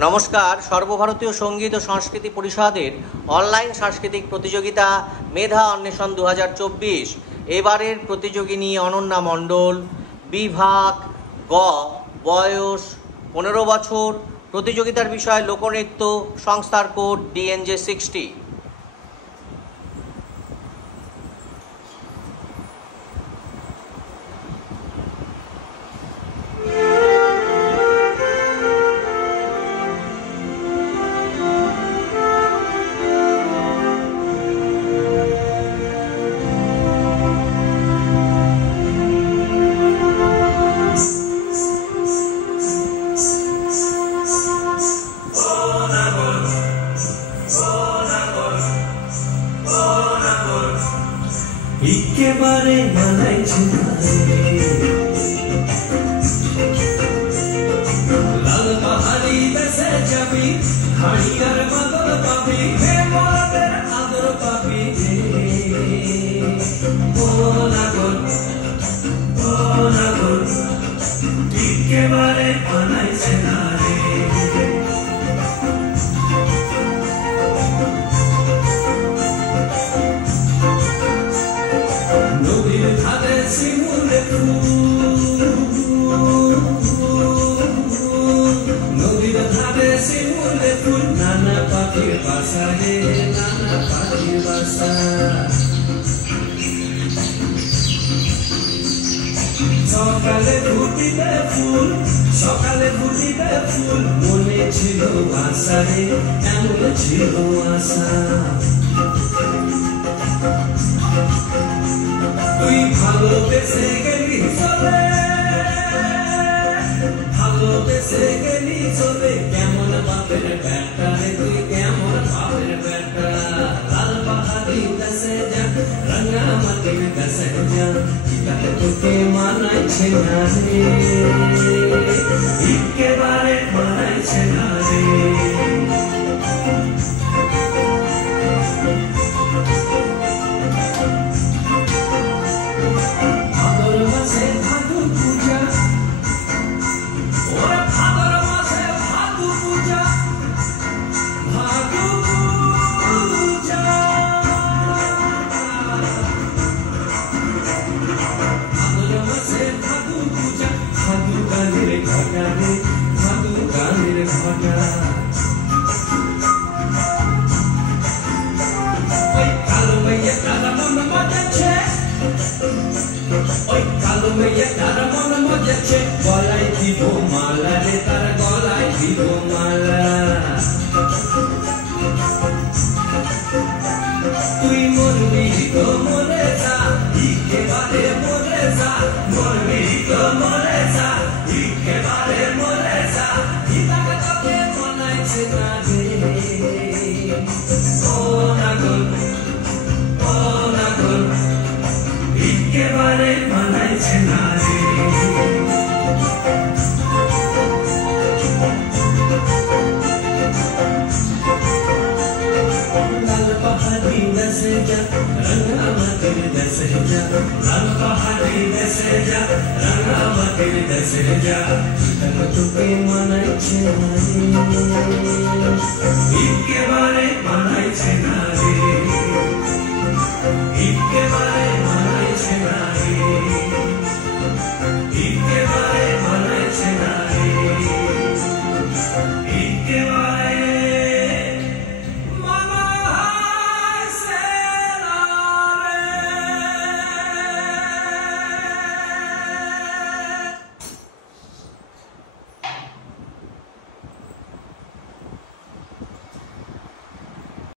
নমস্কার। সর্বভারতীয় সঙ্গীত ও সংস্কৃতি পরিষদের অনলাইন সাংস্কৃতিক প্রতিযোগিতা মেধা অন্বেষণ 2024 এবারের প্রতিযোগিনী অনন্যা মণ্ডল, বিভাগ গ, বয়স 15 বছর। প্রতিযোগিতার বিষয় লোকনৃত্য, সংস্থার কোড DNJ 60। একেবারে মানাইছে লাল পাহাড়ি দেশে যাবি, হাড়িয়ার বদল পাবি, হে মরাদের আদর পাবি। একেবারে মানাইছে না রে। নদীর ধারে শিমুলে ফুল, নদীর ধারে শিমুলে ফুল, নানা পাখির বাসা রে, নানা পাখির বাসা। সকালে ফুটিবে ফুল, সকালে ফুটিবে ফুল, মনে ছিল আশা রে, এমন ছিল আশা। তুই ভালোবেসে গেলি চলে, ভালোবেসে গেলি চলে, কেমন বাপের বেটা রে তুই, কেমন বাপের বেটা। লাল পাহাড়ি দেশে যা, রাঙা মাটির দেশে যা, তাতে তোকে মানাইছে না রে, একেবারে মানাইছে না রে। গলায় দিব মালা রে, তার গলায় দিব মালা। তুই মরবি তো মরে যা, একেবারে মরে যা, মরবি তো মরে যা, একেবারে মরে যা। ইতাকে তোকে মানাইছে না রে, ও নাগর, ও নাগর, একেবারে মানাইছে না রে। লাল পাহাড়ি দেশে যা, রাঙা মাটির দেশে যা, লাল পাহাড়ি দেশে যা, রাঙা মাটির দেশে যা, তোকে মানাইছে না রে, একেবারে মানাইছে না রে।